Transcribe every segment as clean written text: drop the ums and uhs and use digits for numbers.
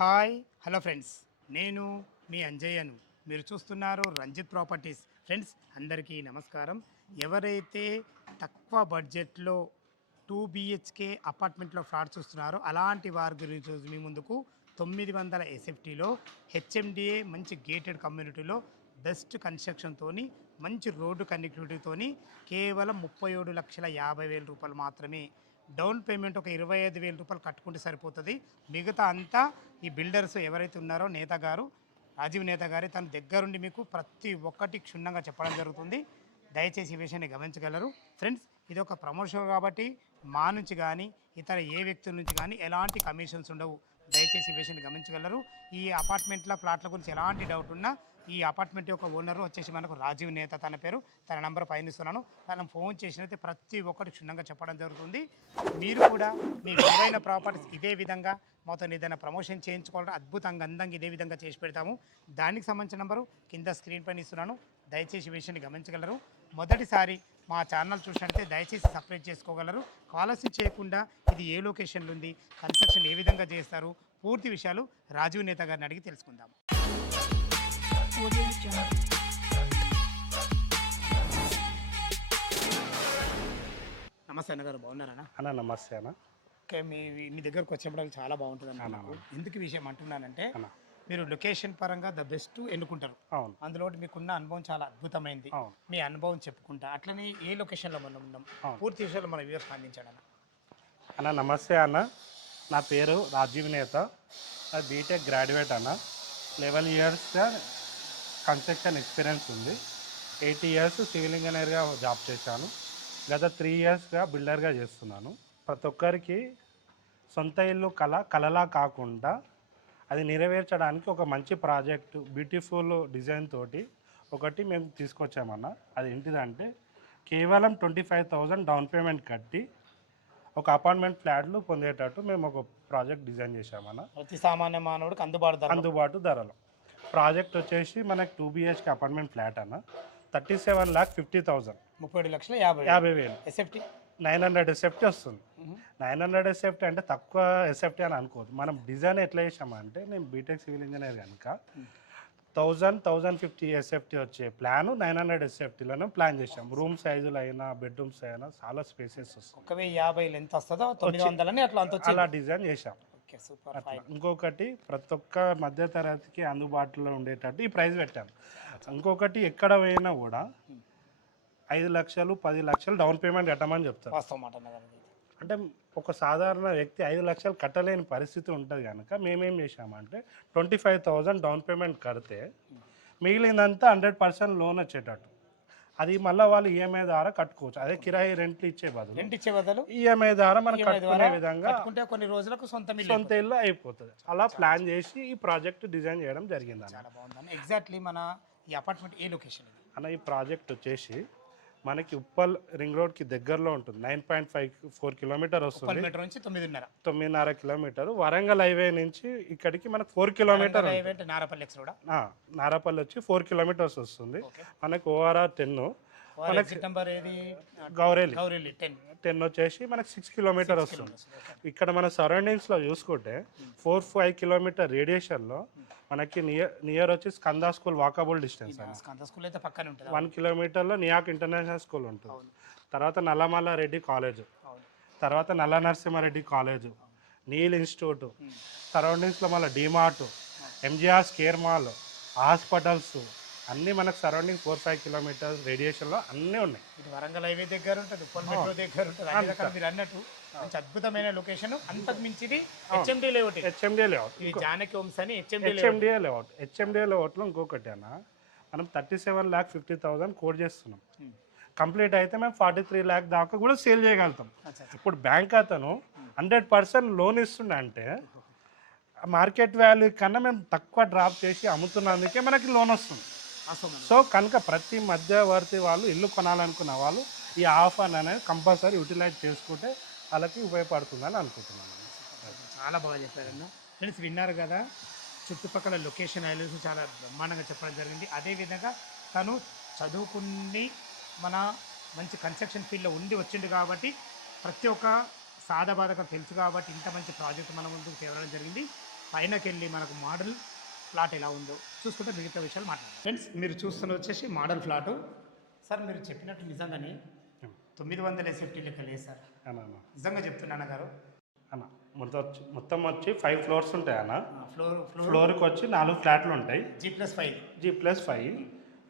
Hi hello friends, నేను మీ అంజయ్యను. మీరు చూస్తున్నారు రంజిత్ ప్రాపర్టీస్. ఫ్రెండ్స్ అందరికీ నమస్కారం. ఎవరైతే తక్కువ బడ్జెట్లో 2 BHK అపార్ట్మెంట్లో ఫ్లాట్ చూస్తున్నారో అలాంటి వారి గురించి రోజు మీ ముందుకు 900 ఎస్ఎఫ్టీలో హెచ్ఎండిఏ మంచి గేటెడ్ కమ్యూనిటీలో బెస్ట్ కన్స్ట్రక్షన్తోని మంచి రోడ్డు కనెక్టివిటీతోని కేవలం 37,50,000 రూపాయలు మాత్రమే. డౌన్ పేమెంట్ ఒక 25,000 రూపాయలు కట్టుకుంటే సరిపోతుంది. మిగతా అంతా ఈ బిల్డర్స్ ఎవరైతే ఉన్నారో నేత గారు, రాజీవ్ నేత గారి తన దగ్గరుండి మీకు ప్రతి ఒక్కటి క్షుణ్ణంగా చెప్పడం జరుగుతుంది. దయచేసి ఈ విషయాన్ని గమనించగలరు. ఫ్రెండ్స్, ఇది ఒక ప్రమోషన్ కాబట్టి మా నుంచి కానీ ఇతర ఏ వ్యక్తుల నుంచి కానీ ఎలాంటి కమిషన్స్ ఉండవు. దయచేసి ఈ విషయాన్ని గమనించగలరు. ఈ అపార్ట్మెంట్ల ప్లాట్ల గురించి ఎలాంటి డౌట్ ఉన్నా ఈ అపార్ట్మెంట్ యొక్క ఓనర్ వచ్చేసి మనకు రాజీవ్ నేత, తన పేరు, తన నంబర్ పైన ఇస్తున్నాను. తను ఫోన్ చేసినైతే ప్రతి ఒక్కటి క్షుణ్ణంగా చెప్పడం జరుగుతుంది. మీరు కూడా మీ విలువైన ప్రాపర్టీస్ ఇదే విధంగా మాతో ఏదైనా ప్రమోషన్ చేయించుకోవాలంటే అద్భుతంగా అందంగా ఇదే విధంగా చేసి పెడతాము. దానికి సంబంధించిన నంబరు కింద స్క్రీన్ పైన ఇస్తున్నాను. దయచేసి ఈ విషయాన్ని గమనించగలరు. మొదటిసారి మా ఛానల్ చూసినట్లయితే దయచేసి సబ్స్క్రైబ్ చేసుకోగలరు. ఆలస్యం చేయకుండా ఇది ఏ లొకేషన్లో ఉంది, కన్స్ట్రక్షన్ ఏ విధంగా చేస్తారు, పూర్తి విషయాలు రాజీవ్ నేత గారిని అడిగి తెలుసుకుందాం. నమస్తే అన్నగారు, బాగున్నారన్నా? అన్న నమస్తే అన్న. ఓకే, మీ మీ దగ్గరకు వచ్చినప్పుడు చాలా బాగుంటుంది అన్న. ఎందుకు ఈ విషయం అంటున్నానంటే మీరు లొకేషన్ పరంగా ద బెస్ట్ ఎన్నుకుంటారు. అవును. అందులో మీకున్న అనుభవం చాలా అద్భుతమైంది. మీ అనుభవం చెప్పుకుంటా అట్లనే ఏ లొకేషన్లో మనం ఉన్నాం, పూర్తి విషయాలు మన వ్యూవర్స్ అందించాడు అన్న. అన్న నమస్తే అన్న. నా పేరు రాజీవ్ నేత. నా బీటెక్ గ్రాడ్యుయేట్ అన్న. 11 ఇయర్స్గా కన్స్ట్రక్షన్ ఎక్స్పీరియన్స్ ఉంది. 8 ఇయర్స్ సివిల్ ఇంజనీర్గా జాబ్ చేశాను. గత 3 ఇయర్స్గా బిల్డర్గా చేస్తున్నాను. ప్రతి ఒక్కరికి సొంత ఇల్లు కలలా కాకుండా అది నెరవేర్చడానికి ఒక మంచి ప్రాజెక్టు బ్యూటిఫుల్ డిజైన్ తోటి ఒకటి మేము తీసుకొచ్చామన్న. అది ఏంటిదంటే కేవలం 25,000 డౌన్ పేమెంట్ కట్టి ఒక అపార్ట్మెంట్ ఫ్లాట్లు పొందేటట్టు మేము ఒక ప్రాజెక్ట్ డిజైన్ చేశామన్న. ప్రతి సామాన్య మానవుడికి అందుబాటు ధరలో ప్రాజెక్ట్ వచ్చేసి మనకి 2 BHK అపార్ట్మెంట్ ఫ్లాట్ అన్న. 37,50,000 37,50,000 ఎస్ఎఫ్టీ 900 ఎస్ఎఫ్టీ వస్తుంది. 900 ఎస్ఎఫ్టీ అంటే తక్కువ ఎస్ఎఫ్టీ అని అనుకోవద్దు. మనం డిజైన్ ఎట్లా చేసామంటే, నేను బీటెక్ సివిల్ ఇంజనీర్ కనుక 1,050 ఎస్ఎఫ్టీ వచ్చే ప్లాన్ 900 ఎస్ఎఫ్టీలోనే ప్లాన్ చేసాం. రూమ్ సైజులు అయినా బెడ్రూమ్స్ అయినా చాలా స్పేసెస్ వస్తుంది. 1,050 ఎంత వస్తుందో 900 అట్లా డిజైన్ చేసాం. ఇంకొకటి ప్రతి ఒక్క మధ్య తరగతికి అందుబాటులో ఉండేటట్టు ఈ ప్రైస్ పెట్టాను. ఇంకొకటి ఎక్కడ పోయినా కూడా 5 లక్షలు 10 లక్షలు డౌన్ పేమెంట్ కట్టమని చెప్తారు. అంటే ఒక సాధారణ వ్యక్తి 5 లక్షలు కట్టలేని పరిస్థితి ఉంటుంది కనుక మేమేం చేసామంటే 25,000 డౌన్ పేమెంట్ కడితే మిగిలినంతా 100% లోన్ వచ్చేటట్టు. అది మళ్ళీ వాళ్ళు ఈఎంఐ ద్వారా కట్టుకోవచ్చు. అదే కిరాయి రెంట్లు ఇచ్చే బదులు ఈఎంఐ ద్వారా మనం కట్టుకునే విధంగా కొన్ని రోజులకు సొంత ఇల్లు అయిపోతుంది. అలా ప్లాన్ చేసి ఈ ప్రాజెక్ట్ డిజైన్ చేయడం జరిగింది అన్న. ఎగ్జాక్ట్లీ మన ఈ అపార్ట్మెంట్ ఏ లొకేషన్ అన్న? ఈ ప్రాజెక్ట్ వచ్చేసి మనకి ఉప్పల్ రింగ్ రోడ్కి దగ్గరలో ఉంటుంది. 9.54 కిలోమీటర్ వస్తుంది. 9.5 కిలోమీటర్. వరంగల్ హైవే నుంచి ఇక్కడికి మనకు 4 కిలోమీటర్. నారాపల్లి వచ్చి 4 కిలోమీటర్స్ వస్తుంది. మనకు ORR 10, గౌరెల్లి 10 వచ్చేసి మనకు 6 కిలోమీటర్ వస్తుంది. ఇక్కడ మన సరౌండింగ్స్లో చూసుకుంటే 4-5 కిలోమీటర్ రేడియేషన్లో మనకి నియర్ వచ్చి స్కందా స్కూల్ వాకబుల్ డిస్టెన్స్. 1 కిలోమీటర్లో నియాక్ ఇంటర్నేషనల్ స్కూల్ ఉంటుంది. తర్వాత నల్లమల్ల రెడ్డి కాలేజ్, తర్వాత నల్ల నరసింహారెడ్డి కాలేజు, నీల్ ఇన్స్టిట్యూట్, సరౌండింగ్స్లో మళ్ళీ DMart, MGR square mall, hospitals అన్నీ మనకు సరౌండింగ్ 4-5 కిలోమీటర్స్ రేడియేషన్లో అన్నీ ఉన్నాయి. ఇది వరంగల్ హైవే దగ్గర ఉంటుంది, ఉప్పల్ మెట్రో దగ్గర ఉంటుంది. మీరు అన్నట్టు మంచి అద్భుతమైన లొకేషన్. అంతకు మించిది హెచ్ఎండి లేఅవుట్. ఇది జానకి హోమ్స్ అని హెచ్ఎండి లేఅవుట్లో ఇంకొకటి అన్న, మనం 37,50,000 కోడ్ చేస్తున్నాం. కంప్లీట్ అయితే మేము 43 lakh దాకా కూడా సేల్ చేయగలుగుతాం. ఇప్పుడు బ్యాంక్ అతను 100% లోన్ ఇస్తుండే అంటే మార్కెట్ వాల్యూ కన్నా మేము తక్కువ డ్రాప్ చేసి అమ్ముతున్నందుకే మనకి లోన్ వస్తుంది. సో కనుక ప్రతి మధ్యవర్తి వాళ్ళు ఇల్లు కొనాలనుకున్న వాళ్ళు ఈ ఆఫర్ అనేది కంపల్సరీ యూటిలైజ్ చేసుకుంటే వాళ్ళకి ఉపయోగపడుతుందని అనుకుంటున్నాను. చాలా బాగా చెప్పారన్న. ఫ్రెండ్స్ విన్నారు కదా, చుట్టుపక్కల లొకేషన్ ఐలెన్స్ చాలా బ్రహ్మాండంగా చెప్పడం జరిగింది. అదేవిధంగా తను చదువుకుని మన మంచి కన్స్ట్రక్షన్ ఫీల్డ్లో ఉండి వచ్చిండు కాబట్టి ప్రతి ఒక్క సాధబాధకం తెలుసు కాబట్టి ఇంత మంచి ప్రాజెక్ట్ మన ముందుకు తేవడం జరిగింది. పైనకి వెళ్ళి మనకు మోడల్ ఫ్లాట్ ఎలా ఉందో చూసుకుంటే మిగతా విషయాలు మాట్లాడాలి. ఫ్రెండ్స్ మీరు చూస్తున్న వచ్చేసి మోడల్ ఫ్లాటు. సార్ మీరు చెప్పినట్టు నిజంగానే 900 SFT లెక్క లేదు సార్, అన్న నిజంగా చెప్తున్నాను గారు. అన్న మొత్తం వచ్చి 5 ఫ్లోర్స్ ఉంటాయి అన్న. ఫ్లోర్కి ఫ్లోర్కి వచ్చి 4 ఫ్లాట్లు ఉంటాయి. G+5. G+5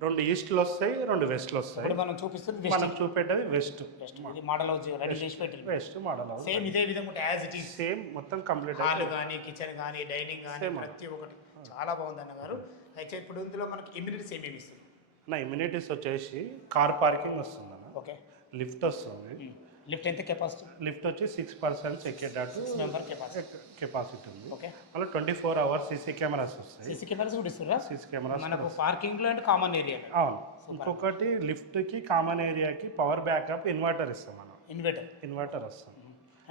2 ఈస్ట్లు వస్తాయి, 2 వెస్ట్లు వస్తాయి. ఇప్పుడు మనం చూపిస్తుంది మనం చూపెట్టేది వెస్ట్. ఇది మోడల్ హౌస్ రెడీ చేసి పెట్టి వెస్ట్ మోడల్ హౌస్ సేమ్ ఇదే విధంగా ఉంటుంది యాజ్ ఇట్ ఈస్. సేమ్ మొత్తం కంప్లీట్ హాల్ కానీ కిచెన్ కానీ డైనింగ్ కానీ ప్రతి ఒక్కటి చాలా బాగుంది అన్నగారు. అయితే ఇప్పుడు ఇందులో మనకి ఇమ్యూనిటీస్ ఏమేమి ఇస్తుంది? నా ఇమ్యూనిటీస్ వచ్చేసి కార్ పార్కింగ్ వస్తుంది అన్న. ఓకే. లిఫ్ట్ వస్తుంది. లిఫ్ట్ ఎంత కెపాసిటీ? లిఫ్ట్ వచ్చి 6 పర్సన్స్ ఎక్కేటట్టు మెంబర్ కెపాసిటీ ఉంది. ఓకే. అలా 24 hours సీసీ కెమెరాస్ వస్తాయి. సీసీ కెమెరాస్ కూడా ఇస్తారా? సీసీ కెమెరాస్ మనకు పార్కింగ్ లో అండ్ కామన్ ఏరియా. అవును. ఇంకొకటి లిఫ్ట్కి కామన్ ఏరియాకి పవర్ బ్యాకప్ ఇన్వర్టర్ ఇస్తాం మనం. ఇన్వర్టర్ వస్తాం.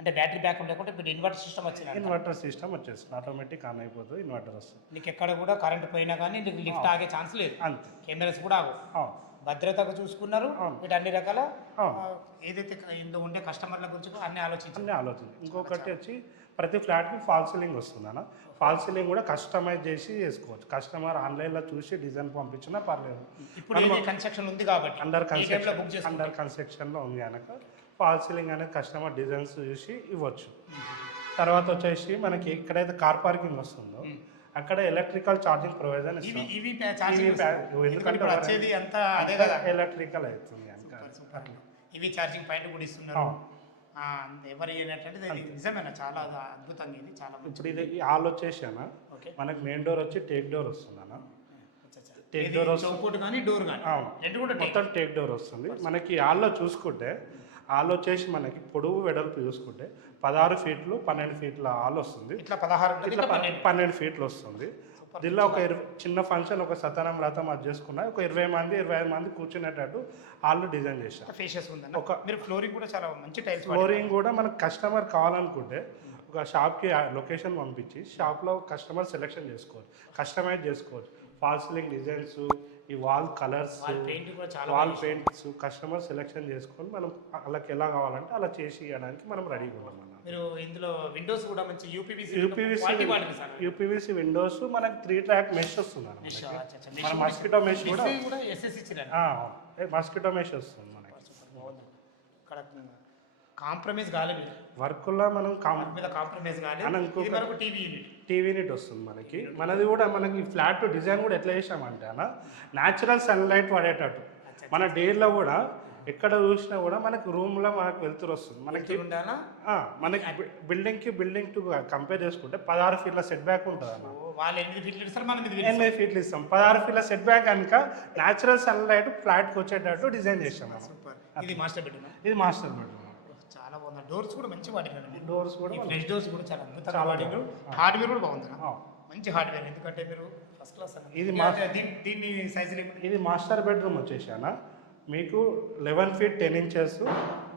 అంటే బ్యాటరీ బ్యాకప్ లేకుంటే ఇప్పుడు ఇన్వర్టర్ సిస్టమ్ వచ్చింది. ఇన్వర్టర్ సిస్టమ్ వచ్చేస్తుంది, ఆటోమేటిక్ ఆన్ అయిపోతుంది, ఇన్వర్టర్ వస్తుంది. నీకు ఎక్కడ కూడా కరెంట్ పోయినా కానీ నీకు లిఫ్ట్ ఆగే ఛాన్స్ లేదు. అంతే. కెమెరాస్ కూడా ఆగు. అవును. భద్రతగా చూసుకున్నారు. వీటి అన్ని రకాల ఏదైతే ఇందులో ఉండే కస్టమర్ల గురించి అన్ని ఆలోచించి. ఇంకొకటి వచ్చి ప్రతి ఫ్లాట్కి ఫాల్ సీలింగ్ వస్తుంది అన్న. ఫాల్ సీలింగ్ కూడా కస్టమైజ్ చేసి చేసుకోవచ్చు. కస్టమర్ ఆన్లైన్లో చూసి డిజైన్ పంపించినా పర్లేదు. ఇప్పుడు కన్స్ట్రక్షన్ ఉంది కాబట్టి అండర్ కన్స్ట్రక్షన్లో ఉంది కనుక ఫాల్ సీలింగ్ అనేది కస్టమర్ డిజైన్స్ చూసి ఇవ్వచ్చు. తర్వాత వచ్చేసి మనకి ఎక్కడైతే కార్ పార్కింగ్ వస్తుందో అక్కడ ఎలక్ట్రికల్ ఛార్జింగ్ ప్రొవిజన్ ఎలక్ట్రికల్ అవుతుంది. ఇవి ఛార్జింగ్ పాయింట్ కూడా ఇస్తున్నారు. ఎవరు ఏంటంటే నిజమేనా, చాలా అద్భుతంగా ఇది చాలా. ఇప్పుడు ఇది ఈ హాల్ వచ్చేసి అన్న మనకి మెయిన్ డోర్ వచ్చి టేక్ డోర్ వస్తుంది అన్న. టేక్ డోర్ వస్తుంది కానీ డోర్ కానీ మొత్తం టేక్ డోర్ వస్తుంది. మనకి హాల్లో చూసుకుంటే హాల్ వచ్చేసి మనకి పొడవు వెడల్పు చూసుకుంటే 16 ఫీట్లు 12 ఫీట్ల హాల్ వస్తుంది. ఇట్లా 12 ఫీట్లు వస్తుంది. దీనిలో ఒక చిన్న ఫంక్షన్ ఒక సతనం లతం అది చేసుకున్నా ఒక 20 మంది 25 మంది కూర్చునేటట్టు హాల్ డిజైన్ చేశారు. ఫేషియస్ ఉంది. ఒక మీరు ఫ్లోరింగ్ కూడా చాలా మంచి టైల్స్. ఫ్లోరింగ్ కూడా మనకు కస్టమర్ కావాలనుకుంటే ఒక షాప్కి లొకేషన్ పంపించి షాప్లో కస్టమర్ సెలెక్షన్ చేసుకోవచ్చు, కస్టమైజ్ చేసుకోవచ్చు. ఫాల్ సీలింగ్ డిజైన్స్, ఈ wall colours, wall paints customer selection చేసుకొని మనం వాళ్ళకి ఎలా కావాలంటే అలా చేసి ఇవ్వడానికి మనం రెడీగా ఉన్నాం. మీరు ఇందులో విండోస్ కూడా మంచి యూపీవీసీ విండోస్ మనకి 3 ట్రాక్ మెష్ వస్తుంది. మన మస్కిటో మెష్ కూడా మస్కిటో మెష్ వస్తుంది మనకి. కాంప్రమైజ్ కాలేదు వర్క్లో మనం కాంప్రమైజ్ కాలేదు. టీవీ యూనిట్ వస్తుంది మనకి. మనది కూడా మనకి ఫ్లాట్ డిజైన్ కూడా ఎట్లా చేసామంటే అన్న న్యాచురల్ సన్లైట్ పడేటట్టు మన డేలో కూడా ఎక్కడ చూసినా కూడా మనకి రూమ్లో మనకు వెళ్తురు వస్తుంది. మనకి బిల్డింగ్ టు కంపేర్ చేసుకుంటే 16 ఫీట్ల సెట్ బ్యాక్ ఉంటుంది అన్న. 8 ఫీట్లు ఇస్తాం. 16 ఫీట్ల సెట్ బ్యాక్ కనుక న్యాచురల్ సన్లైట్ ఫ్లాట్కి వచ్చేటట్టు డిజైన్ చేసాం. ఇది మాస్టర్ బెడ్రూమ్. చాలా బాగుంది. డోర్స్ కూడా మంచి వాడినారు. డోర్స్ కూడా ఫ్రెష్ డోర్స్ కూడా చాలా అద్భుతంగా వాడినారు. హార్డ్వేర్ కూడా బాగుంది, మంచి హార్డ్వేర్. ఎందుకంటే మీరు ఫస్ట్ క్లాస్ ఇది దీన్ని సైజులు ఇది మాస్టర్ బెడ్రూమ్ వచ్చేసానా మీకు 11 feet 10 inches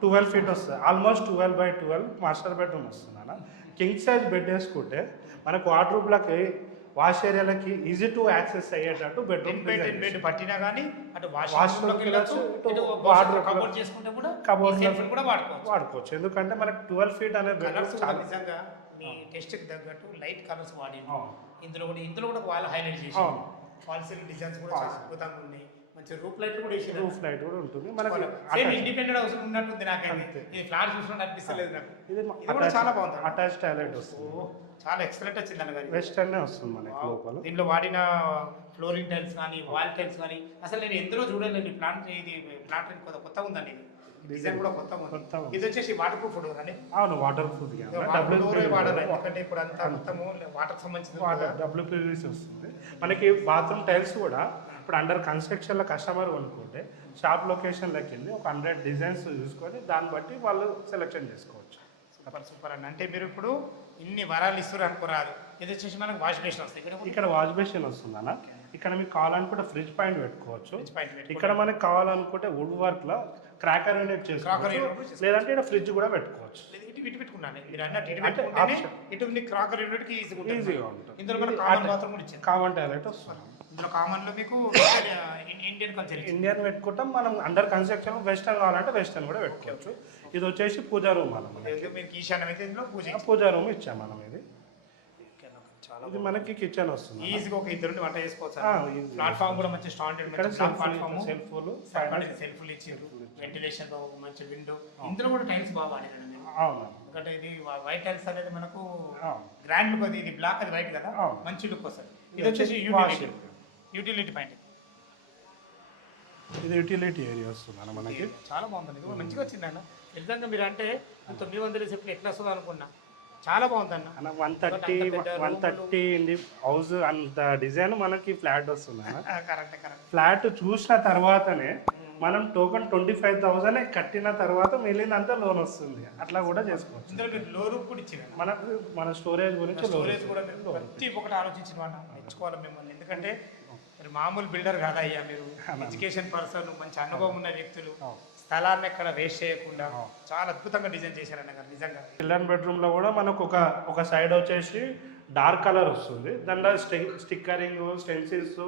12 feet వస్తుంది. ఆల్మోస్ట్ 12x12 మాస్టర్ బెడ్రూమ్ వస్తుంది అన్న. కింగ్ సైజ్ బెడ్ వేసుకుంటే మనకు వార్డ్రోబ్లకి వాష్ ఏరియాలకి ఈజీ టు యాక్సెస్ అయ్యేటట్టు బెడ్రూమ్ బెడ్ పట్టినా కానీ అటు వాష్రూమ్కి వెళ్ళచ్చు, కబోర్డ్ చేసుకుంటే కూడా వాడుకోవచ్చు. ఎందుకంటే మనకు 12 feet అనే కలర్స్ నిజంగా మీ టెస్ట్కి తగ్గట్టు లైట్ కలర్స్ వాడి ఇందులో కూడా వాళ్ళు హైలైట్ చేసి ఫాల్ సీలింగ్ డిజైన్స్ కూడా చాలా అద్భుతంగా ఉన్నాయి. మంచి రూఫ్ లైట్ కూడా వేసి రూఫ్ లైట్ కూడా ఉంటుంది మనకి. ఇండిపెండెంట్ హౌస్ ఉన్నట్టుంది నాకైతే. ఇది ఫ్లాట్ చూసినట్టు అనిపిస్తలేదు నాకు. ఇది కూడా చాలా బాగుంది. అటాచ్ టాయిలెట్ వస్తుంది. చాలా ఎక్సలెంట్ వచ్చింది అన్నగారు. వెస్టర్న్ వస్తుంది మనకి లోపల. దీంట్లో వాడిన ఫ్లోరింగ్ టైల్స్ కానీ వాల్ టైల్స్ కానీ అసలు నేను ఎందులో చూడలేదు. ఈ ప్లాంట్ కొత్తగా ఉందండి. డిజైన్ కూడా కొత్తగా ఉంది. ఇది వచ్చేసి వాటర్ ప్రూఫ్ డోర్ అండి. అవును, వాటర్ ప్రూఫ్ వాడాలి. ఎందుకంటే ఇప్పుడు అంతా మొత్తము వాటర్ సంబంధించిన WPVC వస్తుంది మనకి. బాత్రూమ్ టైల్స్ కూడా ఇప్పుడు అండర్ కన్స్ట్రక్షన్లో కస్టమర్ అనుకుంటే షాప్ లొకేషన్లోకి వెళ్ళి ఒక 100 డిజైన్స్ చూసుకొని దాన్ని బట్టి వాళ్ళు సెలెక్షన్ చేసుకోవచ్చు. సూపర్ అండి. అంటే మీరు ఇప్పుడు ఇన్ని వరాలు ఇస్తారు అనుకోరాదు. ఇది వచ్చేసి మనకు వాష్ బేసిన్ వస్తుంది. ఇక్కడ వాష్ బేసిన్ వస్తుంది అన్న. ఇక్కడ మీకు కావాలనుకుంటే ఫ్రిడ్జ్ పాయింట్ పెట్టుకోవచ్చు. ఇక్కడ మనకి కావాలనుకుంటే వుడ్ వర్క్లో క్రాకర్ యూనిట్ చేసుకోవచ్చు, లేదంటే ఇక్కడ ఫ్రిడ్జ్ కూడా పెట్టుకోవచ్చు. ఇటు పెట్టుకున్నాను మీరు అన్నట్టు. ఇటు క్రాకర్ యూనిట్కి ఈజీగా ఉంటుంది. ఇందులో కామన్ బాత్రూమ్ కూడా ఇచ్చింది. కామన్ టాయిలెట్ వస్తుంది. ఇందులో కామన్లో మీకు ఇండియన్ కల్చర్ ఇండియన్ పెట్టుకుంటాం. మనం అండర్ కన్స్ట్రక్షన్ వెస్టర్న్ కావాలంటే వెస్టర్న్ కూడా పెట్టుకోవచ్చు. ఇది వచ్చేసి పూజా రూమ్ అన్నమాట. మీకు ఈశాన్యం అయితే ఇందులో పూజా రూమ్ ఇచ్చాం మనం. ఇది చాలా ఇది మనకి కిచెన్ వస్తుంది ఈజీగా ఒక ఇద్దరు వంట చేసుకోవచ్చు easy. ప్లాట్ఫామ్ కూడా మంచి స్టాండర్డ్ ఇక్కడ ప్లాట్ఫామ్ సెల్ఫ్లు సెల్ఫ్లు ఇచ్చారు వెంటిలేషన్ మంచి విండో ఇందులో కూడా టైల్స్ బాగా వాడారు అవును ఎందుకంటే ఇది వైట్ టైల్స్ అనేది మనకు అవును. గ్రాండ్ లుక్ ఇది బ్లాక్ అది వైట్ కదా అవును. మంచి లుక్ వస్తుంది ఇది వచ్చేసి యూటిలిటీ పాయింట్ ఇది యూటిలిటీ ఏరియా వస్తుంది అన్న మనకి చాలా బాగుంది ఇది కూడా మంచిగా వచ్చింది అన్న నిజంగా మీరు అంటే 900 సెఫ్ట్ ఎట్లా వస్తుందో అనుకున్నా చాలా బాగుంది అన్న అన్న 130 హౌస్ అంత డిజైన్ మనకి ఫ్లాట్ వస్తుంది అన్న కరెక్ట్ ఫ్లాట్ చూసిన తర్వాతనే మనం టోకెన్ 25,000 కట్టిన తర్వాత మిగిలినంత లోన్ వస్తుంది అట్లా కూడా చేసుకోవచ్చు ఇందులో మీరు లో రూప్ కూడా ఇచ్చారు మన స్టోరేజ్ గురించి స్టోరేజ్ కూడా మీరు ప్రతి ఒక్కటి ఆలోచించిన అన్న మెచ్చుకోవాలి మిమ్మల్ని ఎందుకంటే మీరు మామూలు బిల్డర్ కాదా అయ్యా మీరు ఎడ్యుకేషన్ పర్సన్ మంచి అనుభవం ఉన్న వ్యక్తులు స్థలాన్ని ఎక్కడ వేస్ట్ చేయకుండా చాలా అద్భుతంగా డిజైన్ చేశారన్న గారు నిజంగా చిల్డ్రన్ బెడ్రూమ్లో కూడా మనకు ఒక సైడ్ వచ్చేసి డార్క్ కలర్ వస్తుంది దాంట్లో స్టిక్కరింగ్ స్టెన్సిల్స్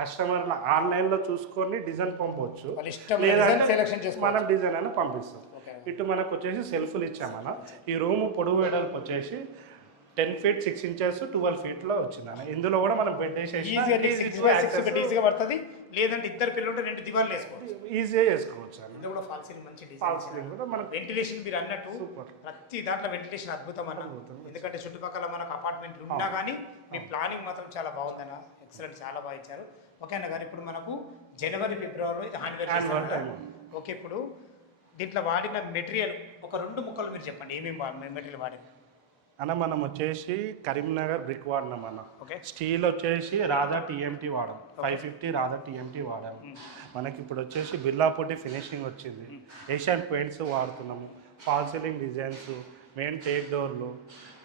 కస్టమర్లు ఆన్లైన్లో చూసుకొని డిజైన్ పంపవచ్చు వాళ్ళ ఇష్టం లేదంటే సెలెక్షన్ చేసుకో మనం డిజైన్ అయినా పంపిస్తాం ఇటు మనకు వచ్చేసి సెల్ఫ్లు ఇచ్చామన్న ఈ రూమ్ పొడవు వెడల్పు వచ్చేసి 10 feet 6 inches 12 feet లో వచ్చిందన్న ఇందులో కూడా మనం బెడ్ వేసేసి ఈజీగా పడుతుంది లేదంటే ఇద్దరు పిల్లలు 2 దివాళ్ళు వేసుకోవచ్చు ఈజీగా చేసుకోవచ్చు అన్న ఇందులో కూడా ఫాల్ సీలింగ్ మంచి ఫాల్ డిజైన్ సీలింగ్ కూడా మనకు వెంటిలేషన్ మీరు అన్నట్టు సూపర్ ప్రతి దాంట్లో వెంటిలేషన్ అద్భుతం అన్న ఎందుకంటే చుట్టుపక్కల మనకు అపార్ట్మెంట్లు ఉన్నా కానీ మీ ప్లానింగ్ మాత్రం చాలా బాగుందన్న ఎక్సలెంట్ చాలా బాగా ఇచ్చారు ఓకే అన్న గారు ఇప్పుడు మనకు జనవరి ఫిబ్రవరిలో ఇది హ్యాండ్ ఓకే ఇప్పుడు దీంట్లో వాడిన మెటీరియల్ ఒక 2 ముక్కలు మీరు చెప్పండి ఏమేమి మెటీరియల్ వాడింది అన్న మనం వచ్చేసి కరీంనగర్ బ్రిక్ వాడినాం అన్న ఓకే స్టీల్ వచ్చేసి రాధా టీఎంటీ వాడాం 550 రాధా టీఎంటీ వాడాం మనకి ఇప్పుడు వచ్చేసి బిర్లా పొట్టి ఫినిషింగ్ వచ్చింది ఏషియన్ పెయింట్స్ వాడుతున్నాము fall ceiling designs main take డోర్లు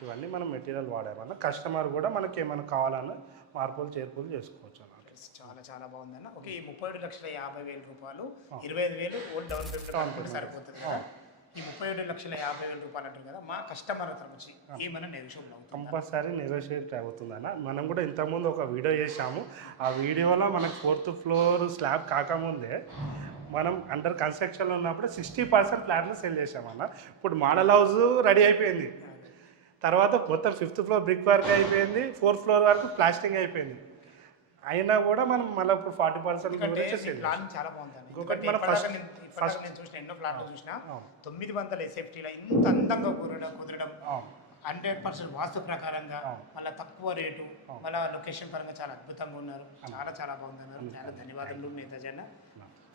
ఇవన్నీ మనం మెటీరియల్ వాడామన్న కస్టమర్ కూడా మనకి ఏమైనా కావాలన్నా మార్పులు చేర్పులు చేసుకోవచ్చు అన్న చాలా చాలా బాగుందన్న ఓకే ఈ 37,50,000 రూపాయలు 25,000 ఓల్డ్ డౌన్ పేమెంట్ సరిపోతుంది ఈ 37,50,000 రూపాయలు అంటారు కదా మా కస్టమర్ తరఫు ఏమైనా నెగోషియబుల్ అవుతుంది కంపల్సరీ నెగోషియేట్ అవుతుందన్న మనం కూడా ఇంతకుముందు ఒక వీడియో చేసాము ఆ వీడియోలో మనకు 4th floor స్లాబ్ కాకముందే మనం అండర్ కన్స్ట్రక్షన్లో ఉన్నప్పుడు 60% ఫ్లాట్లు సెల్ చేసామన్న ఇప్పుడు మోడల్ హౌస్ రెడీ అయిపోయింది తర్వాత మొత్తం 5th floor బ్రిక్ వర్క్ అయిపోయింది 4th floor వరకు ప్లాస్టింగ్ అయిపోయింది అయినా కూడా మనం మళ్ళీ ఇప్పుడు 40% ప్లాన్ చాలా బాగుంది ఇంకొకటి మన ఫస్ట్ నేను చూసిన ఎన్నో ప్లాట్లు చూసిన 900 SFTలో ఇంత అందంగా కుదరడం 100% వాస్తు ప్రకారంగా మళ్ళీ తక్కువ రేటు మళ్ళీ లొకేషన్ పరంగా చాలా అద్భుతంగా ఉన్నారు చాలా బాగుందన్నారు చాలా ధన్యవాదాలు నేతాజన్న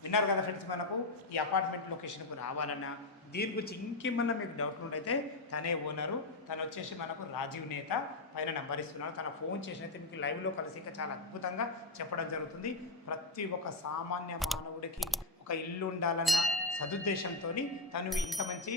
విన్నారు కదా ఫ్రెండ్స్ మనకు ఈ అపార్ట్మెంట్ లొకేషన్కు రావాలన్నా దీని గురించి ఇంకేమన్నా మీకు డౌట్లు ఉండైతే తనే ఓనరు తను వచ్చేసి మనకు రాజీవ్ నేత పైన నెంబర్ ఇస్తున్నాను తన ఫోన్ చేసినైతే మీకు లైవ్లో కలిసి ఇంకా చాలా అద్భుతంగా చెప్పడం జరుగుతుంది ప్రతి ఒక్క సామాన్య మానవుడికి ఒక ఇల్లు ఉండాలన్న సదుద్దేశంతో తను ఇంత మంచి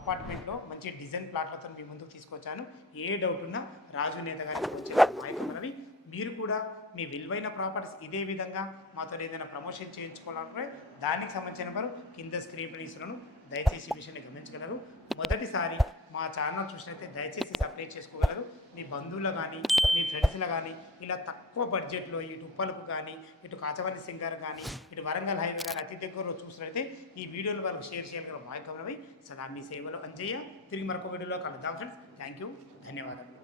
అపార్ట్మెంట్లో మంచి డిజైన్ ప్లాట్లతో మీ ముందుకు తీసుకొచ్చాను ఏ డౌట్ ఉన్నా రాజు నేత గారికి వచ్చే మాహితి మీరు కూడా మీ విలువైన ప్రాపర్టీస్ ఇదే విధంగా మాతో ఏదైనా ప్రమోషన్ చేయించుకోవాలంటే దానికి సంబంధించిన నెంబరు కింద స్క్రీన్ ఇస్తున్నాను దయచేసి ఈ విషయాన్ని గమనించగలరు మొదటిసారి మా ఛానల్ చూసినట్లయితే దయచేసి సబ్స్క్రైబ్ చేసుకోగలరు మీ బంధువులు కానీ మీ ఫ్రెండ్స్లో కానీ ఇలా తక్కువ బడ్జెట్లో ఇటు ఉప్పలకు కానీ ఇటు కాచవల్లి సింగార్ కానీ ఇటు వరంగల్ హైవే కానీ అతి దగ్గరలో చూసినట్లయితే ఈ వీడియోలు వాళ్ళకి షేర్ చేయగలరు మాయకమరవి సదా మీ సేవలో అంజయ్య తిరిగి మరొక వీడియోలో కలుద్దాం ఫ్రెండ్స్ థ్యాంక్ యూ ధన్యవాదాలు